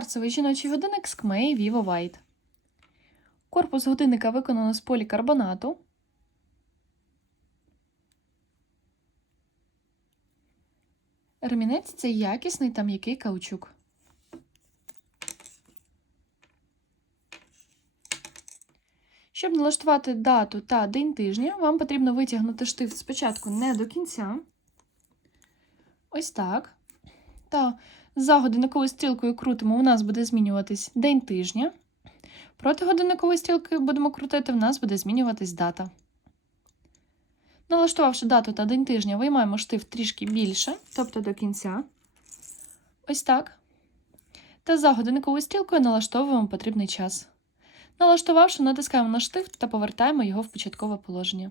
Кварцевий жіночий годинник з Кмеї Vivo White. Корпус годинника виконано з полікарбонату. Ремінець це якісний та м'який каучук. Щоб налаштувати дату та день тижня, вам потрібно витягнути штифт спочатку не до кінця. Ось так. Та за годинниковою стрілкою крутимо, у нас буде змінюватись день тижня. Проти годинникової стрілки будемо крутити, в нас буде змінюватись дата. Налаштувавши дату та день тижня, виймаємо штифт трішки більше, тобто до кінця. Ось так. Та за годинниковою стрілкою налаштовуємо потрібний час. Налаштувавши, натискаємо на штифт та повертаємо його в початкове положення.